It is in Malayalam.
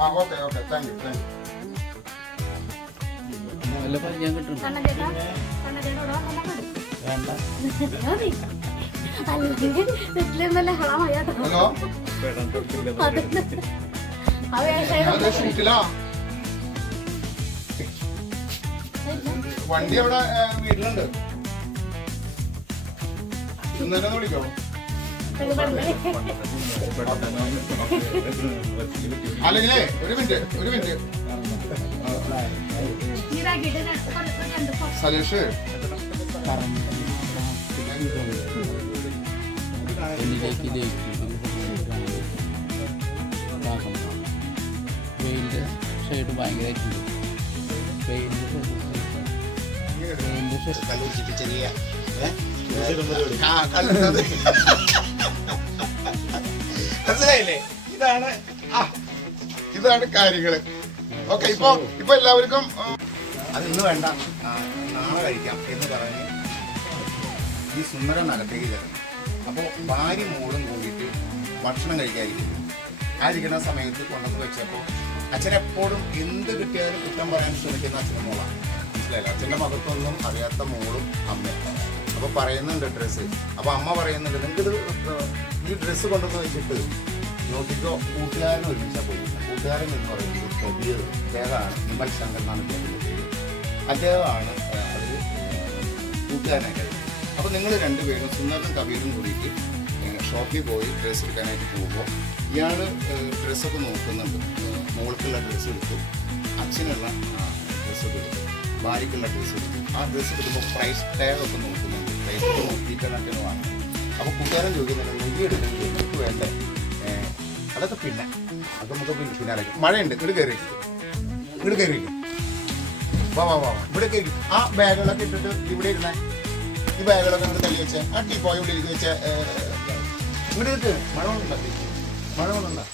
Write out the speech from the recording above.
ആ okay okay thank you thank you കിട്ടുന്നുണ്ടോ മതി. വേണ്ട. ഹലോ? അവിടെ വീട്ടിലുണ്ട്. ഇന്നലെ വിളിക്കോ? അല്ലെങ്കിലേ ഒരു മിനിറ്റ് ഒരു മിനിറ്റ്. സജേഷ് എന്നിലേക്ക് വെയിലിന്റെ ഷെയ്ഡ് ഭയങ്കരമായിട്ടുണ്ട് വെയിലിന്റെ വെയിലിന്റെ ഷെയ്ഡ് കല്ലൂർ ചെറിയ ആ കണ്ടത് മനസ്സിലായില്ലേ? ഇതാണ് ഇതാണ് കാര്യങ്ങൾ. ഓക്കെ ഇപ്പൊ ഇപ്പൊ എല്ലാവർക്കും അത് ഇന്ന് വേണ്ട. നാളെ കഴിക്കാം എന്ന് പറഞ്ഞ് ഈ സുന്ദരം നഗത്തേക്ക് കയറും അപ്പോൾ ഭാര്യ മോളും കൂടിയിട്ട് ഭക്ഷണം കഴിക്കാതിരിക്കുന്നു. ആയിരിക്കുന്ന സമയത്ത് കൊണ്ടുവന്ന് വെച്ചപ്പോൾ അച്ഛനെപ്പോഴും എന്ത് കിട്ടിയാലും കുറ്റം പറയാൻ ശ്രമിക്കുന്ന അച്ഛനും മോളാണ്. മനസ്സിലായില്ല? അച്ഛന്റെ മകത്തൊന്നും അറിയാത്ത മോളും അമ്മയും. അപ്പോൾ പറയുന്നുണ്ട് ഡ്രസ്സ് അപ്പോൾ അമ്മ പറയുന്നുണ്ട് നിങ്ങൾക്ക് ഈ ഡ്രസ്സ് കൊണ്ടുവന്ന് വെച്ചിട്ട് നോക്കിക്കോ കൂട്ടുകാരൻ ഒരുമിച്ചാൽ പോയി. കൂട്ടുകാരൻ എന്ന് പറയുന്നത് കബീർ അദ്ദേഹമാണ് വിമൽ ശങ്കർ എന്നാണ് പേര്. അദ്ദേഹമാണ് അതിൽ കൂട്ടുകാരനായിട്ട് അപ്പോൾ നിങ്ങൾ രണ്ടുപേരും സുന്ദരനും കബീറും കൂടിയിട്ട് ഷോപ്പിൽ പോയി ഡ്രസ്സ് എടുക്കാനായിട്ട് പോകുമ്പോൾ ഇയാൾ ഡ്രസ്സൊക്കെ നോക്കുന്നുണ്ട്. മോൾക്കുള്ള ഡ്രസ്സ് എടുത്തു അച്ഛനുള്ള ഡ്രസ്സൊക്കെ എടുത്തു. ഭാര്യയ്ക്കുള്ള ഡ്രസ്സ് ആ ഡ്രസ്സ് എടുക്കുമ്പോൾ പ്രൈസ് ടാഗ് ഒക്കെ നോക്കുന്നുണ്ട്. പ്രൈസ് ഒക്കെ നോക്കിയിട്ടാണ് വാങ്ങുന്നത് അപ്പോൾ കൂട്ടുകാരൻ ചോദിക്കുന്നുണ്ട് മുടി എടുക്കുന്നത് നിങ്ങൾക്ക് വേണ്ടേ? അതൊക്കെ പിന്നെ. അത് നമുക്ക് പിന്നെ അടയ്ക്കും. മഴയുണ്ട്. ഇവിടെ കയറി ഇവിടെ കയറി വാ വാ വാ. ഇവിടെ കയറി ആ ബാഗുകളൊക്കെ ഇട്ടിട്ട് ഇവിടെ ഇരുന്നേ. ഈ ബാഗുകളൊക്കെ നമുക്ക് തള്ളി വെച്ച്. ആ ടീ പോയ ഉള്ളിൽ വെച്ച്. ഇവിടെ ഇട്ട് മഴ കൊണ്ടുണ്ടാക്കി മഴ കൊണ്ടുണ്ടാ.